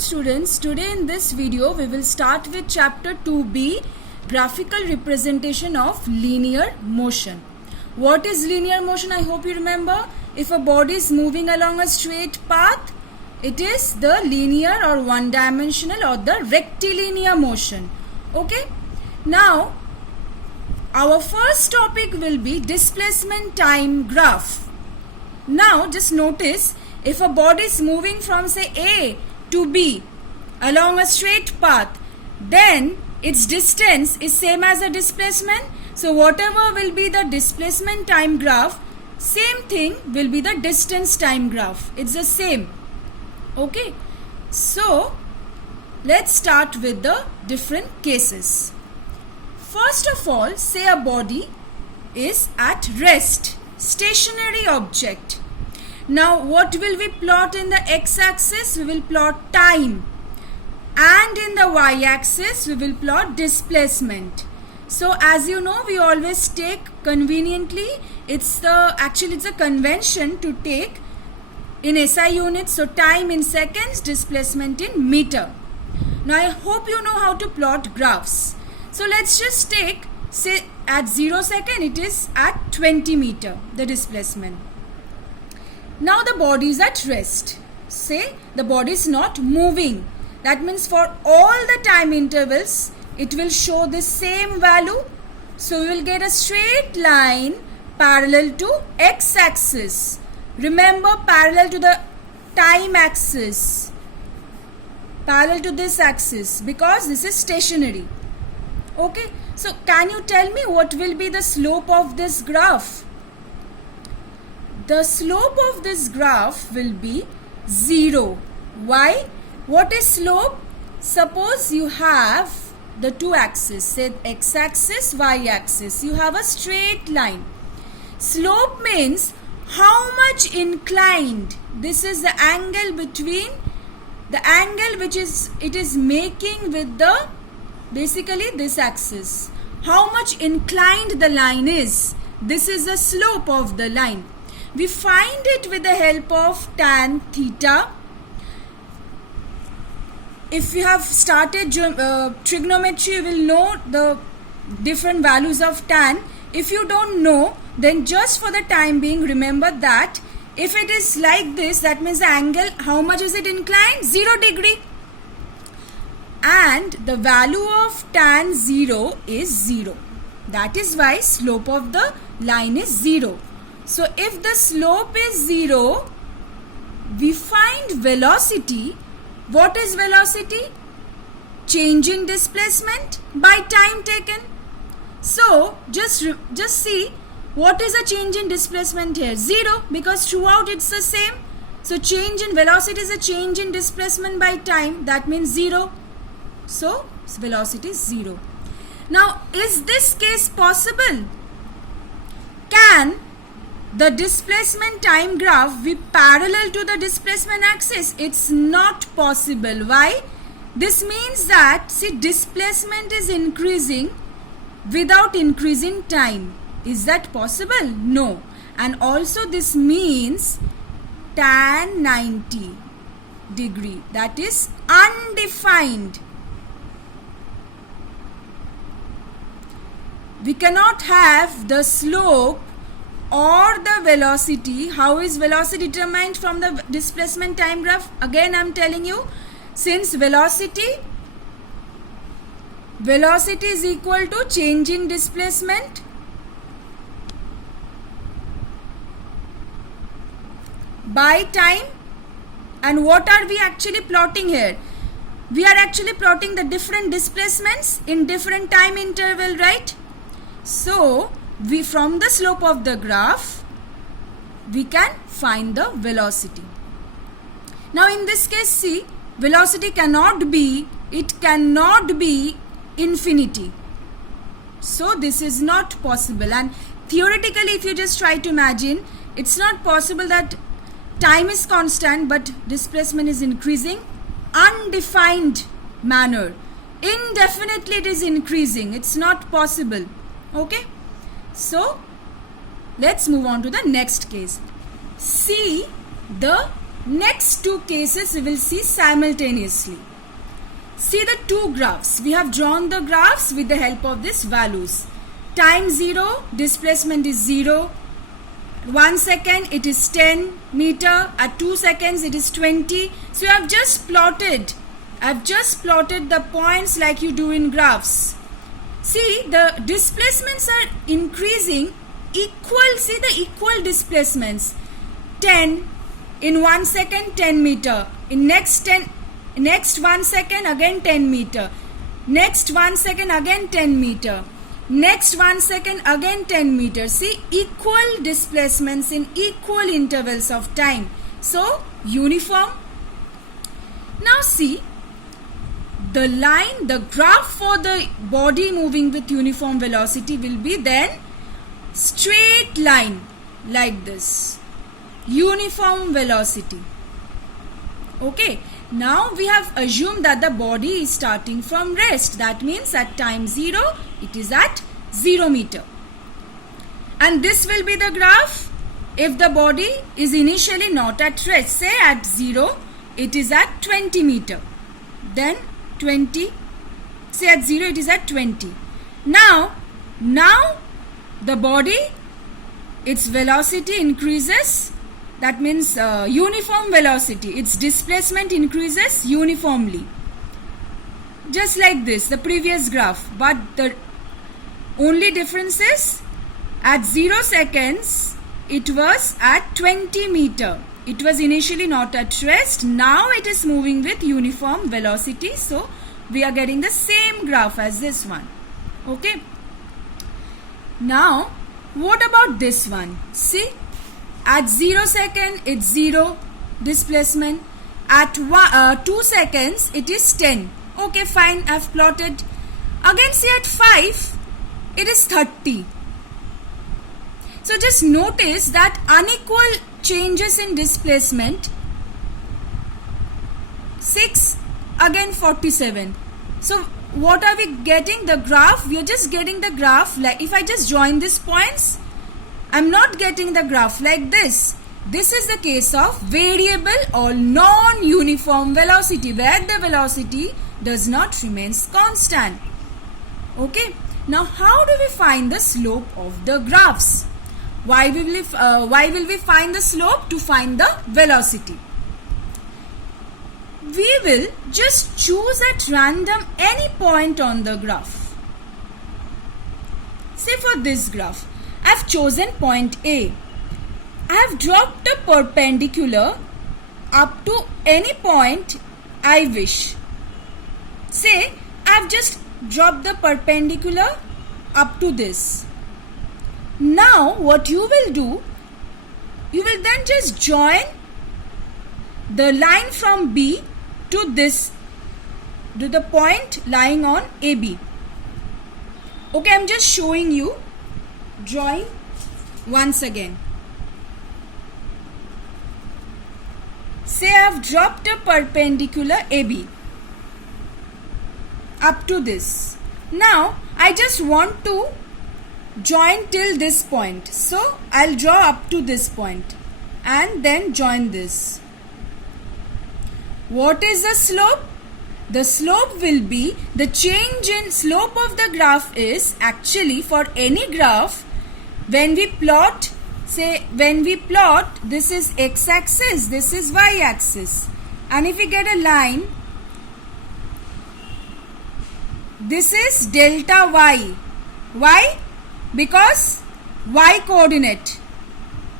students. Today in this video we will start with chapter 2b, graphical representation of linear motion. What is linear motion? I hope you remember. If a body is moving along a straight path, it is the linear or one dimensional or the rectilinear motion. Okay. Now our first topic will be displacement time graph. Now just notice, if a body is moving from say A to B along a straight path, then its distance is same as the displacement. So whatever will be the displacement time graph, same thing will be the distance time graph. It's the same. Okay. So let's start with the different cases. First of all, say a body is at rest, stationary object. Now what will we plot in the x-axis? We will plot time, and in the y-axis we will plot displacement. So as you know, we always take conveniently, it's a convention to take in SI units, so time in seconds, displacement in meter. Now I hope you know how to plot graphs. So let's just take, say at 0 second it is at 20 meter, the displacement. Now the body is at rest. Say the body is not moving. That means for all the time intervals, it will show the same value. So we will get a straight line parallel to x-axis. Remember, parallel to the time axis. Parallel to this axis, because this is stationary. Okay. So can you tell me what will be the slope of this graph? The slope of this graph will be 0. Why? What is slope? Suppose you have the two axes, say x-axis, y-axis. You have a straight line. Slope means how much inclined. This is the angle between the angle which it is making with the basically this axis. How much inclined the line is. This is the slope of the line. We find it with the help of tan theta. If you have started trigonometry, you will know the different values of tan. If you don't know, then just for the time being, remember that if it is like this, that means the angle, how much is it inclined? 0 degree. And the value of tan 0 is 0. That is why slope of the line is 0. So if the slope is 0, we find velocity. What is velocity? Change in displacement by time taken. So just see, what is a change in displacement here? 0, because throughout it's the same. So change in velocity is a change in displacement by time. That means 0. So velocity is 0. Now is this case possible? Can the displacement time graph be parallel to the displacement axis? It's not possible. Why? This means that, see, displacement is increasing without increasing time. Is that possible? No. And also this means tan 90 degree, that is undefined. We cannot have the slope or the velocity. How is velocity determined from the displacement time graph? Again I am telling you, since velocity is equal to change in displacement by time. And what are we actually plotting here? We are actually plotting the different displacements in different time interval, right? So we, from the slope of the graph, we can find the velocity. Now in this case, see, velocity cannot be infinity. So this is not possible. And theoretically, if you just try to imagine, it's not possible that time is constant but displacement is increasing undefined manner. Indefinitely it is increasing. It's not possible. Okay. So let's move on to the next case. See the Next two cases we will see simultaneously. See the two graphs. We have drawn the graphs with the help of these values. Time 0, displacement is 0. 1 second it is 10 meter. At 2 seconds it is 20. So I have just plotted the points like you do in graphs. See, the displacements are increasing equal. See the equal displacements. 10 in 1 second, 10 meter. In next 1 second again 10 meter. Next 1 second again 10 meter. Next 1 second again 10 meters. See, equal displacements in equal intervals of time. So uniform. Now see, the graph for the body moving with uniform velocity will be then straight line like this. Uniform velocity. Okay. Now we have assumed that the body is starting from rest. That means at time 0, it is at 0 meter. And this will be the graph if the body is initially not at rest. Say at 0, it is at 20 meter. Then 20. Say at 0, it is at 20. Now the body, its velocity increases. That means uniform velocity. Its displacement increases uniformly. Just like this, the previous graph. But the only difference is at 0 seconds, it was at 20 meter. It was initially not at rest. Now it is moving with uniform velocity. So we are getting the same graph as this one. Okay. Now, what about this one? See. At 0 second, it's 0 displacement. At 2 seconds, it is 10. Okay, fine, I've plotted. Again, see at 5, it is 30. So just notice that unequal changes in displacement. 6, again 47. So what are we getting? The graph, we are just getting the graph. Like if I just join these points, I'm not getting the graph like this. This is the case of variable or non-uniform velocity, where the velocity does not remain constant. Okay. Now, how do we find the slope of the graphs? Why will we find the slope? To find the velocity. We will just choose at random any point on the graph. Say for this graph, I have chosen point A. I have dropped a perpendicular up to any point I wish. Say, I have just dropped the perpendicular up to this. Now, what you will do, you will then just join the line from B to this, to the point lying on AB. Okay, I am just showing you. Drawing once again. Say I have dropped a perpendicular AB up to this. Now I just want to join till this point. So I'll draw up to this point and then join this. What is the slope? The slope will be the change in slope of the graph is actually for any graph. When we plot, this is x-axis, this is y-axis. And if we get a line, this is delta y. Why? Because y coordinate.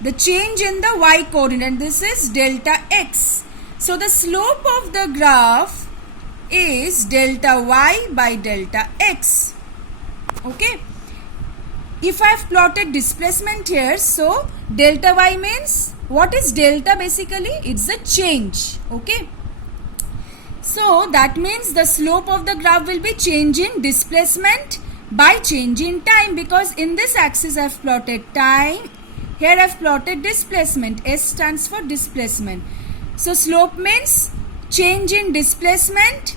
The change in the y coordinate, this is delta x. So the slope of the graph is delta y by delta x. Okay. If I have plotted displacement here, so delta y means, what is delta basically? It's a change. Okay. So that means the slope of the graph will be change in displacement by change in time, because in this axis I have plotted time, here I have plotted displacement. S stands for displacement. So slope means change in displacement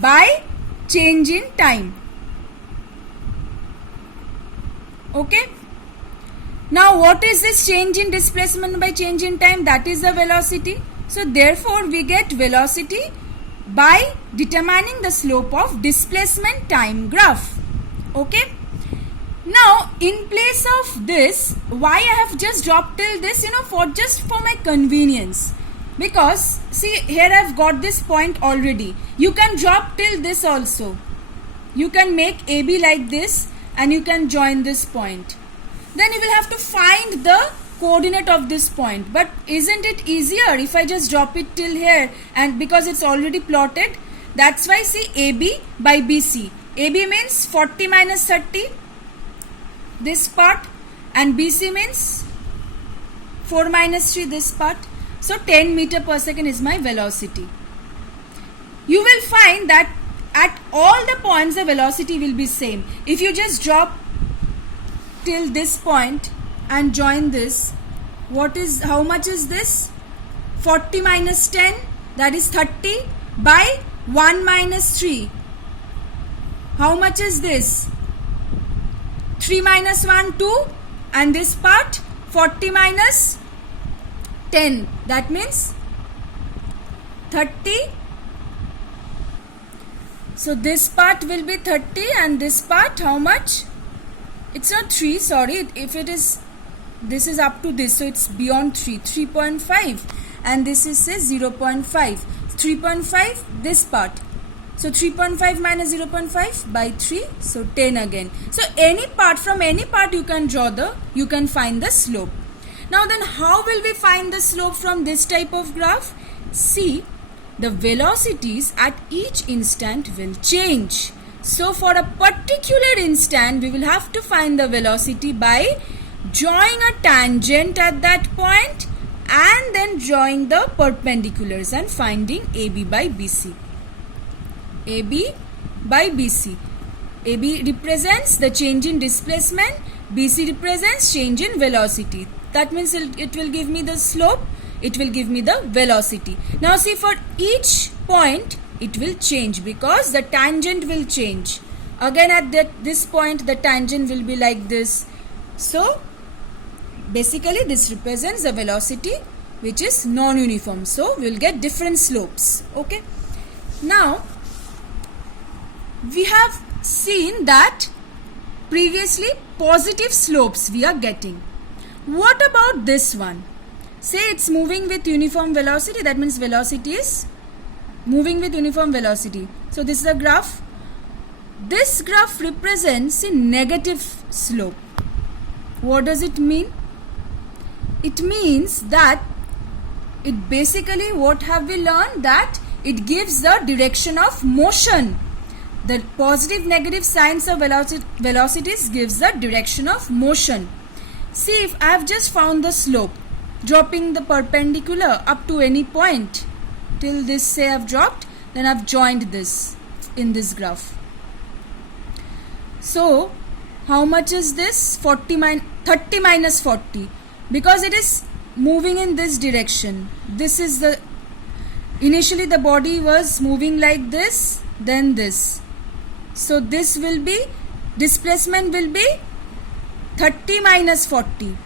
by change in time. Okay. Now what is this change in displacement by change in time? That is the velocity. So therefore we get velocity by determining the slope of displacement time graph. Okay. Now in place of this, why I have just dropped till this, for my convenience. Because see, here I have got this point already. You can drop till this also. You can make AB like this and you can join this point. Then you will have to find the coordinate of this point. But isn't it easier if I just drop it till here, and because it's already plotted? That's why see, AB by BC. AB means 40 minus 30, this part, and BC means 4 minus 3, this part. So 10 meter per second is my velocity. You will find that at all the points the velocity will be same. If you just drop till this point and join this, how much is this? 40 minus 10, that is 30, by 1 minus 3. How much is this? 3 minus 1, 2, and this part 40 minus 10, that means 30. So this part will be 30 and this part how much? It's not 3, sorry, if it is, this is up to this, so it's beyond 3, 3.5, and this is say 0.5, 3.5 this part. So 3.5 minus 0.5 by 3, so 10 again. So from any part you can find the slope. Now then, how will we find the slope from this type of graph? See, the velocities at each instant will change. So for a particular instant, we will have to find the velocity by drawing a tangent at that point and then drawing the perpendiculars and finding AB by BC. AB by BC. AB represents the change in displacement, BC represents change in velocity. That means it will give me the slope, it will give me the velocity. Now see, for each point it will change because the tangent will change. Again at this point the tangent will be like this. So basically this represents the velocity which is non-uniform. So we will get different slopes. Okay. Now we have seen that previously positive slopes we are getting. What about this one? Say it's moving with uniform velocity, that means velocity is moving with uniform velocity. So this is a graph. This graph represents a negative slope. What does it mean? It means that it basically, what have we learned? That it gives the direction of motion. The positive negative signs of velocities gives the direction of motion. See, if I have just found the slope, dropping the perpendicular up to any point, till this say I have dropped, then I have joined this in this graph. So how much is this? 30 minus 40, because it is moving in this direction. This is the, initially the body was moving like this, then this. So this will be, displacement will be 30 minus 40.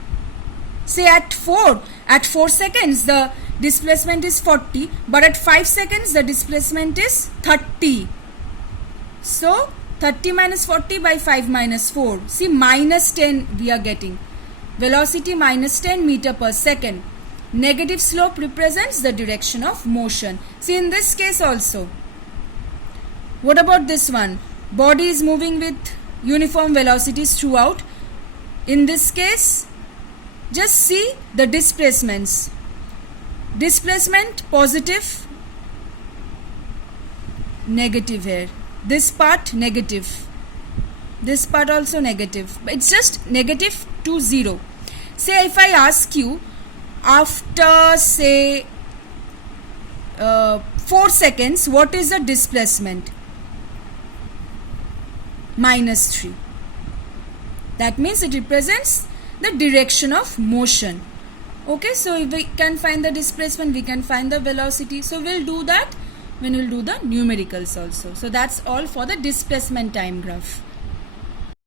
Say at 4 seconds the displacement is 40, but at 5 seconds the displacement is 30. So 30 minus 40 by 5 minus 4. See, minus 10 we are getting. Velocity minus 10 meter per second. Negative slope represents the direction of motion. See, in this case also. What about this one? Body is moving with uniform velocities throughout. In this case, just see the displacements. Displacement positive, negative here. This part negative. This part also negative. It's just negative to 0. Say if I ask you, after say 4 seconds, what is the displacement? Minus 3. That means it represents the direction of motion. Okay, so if we can find the displacement, we can find the velocity. So we'll do that when we'll do the numericals also. So that's all for the displacement time graph.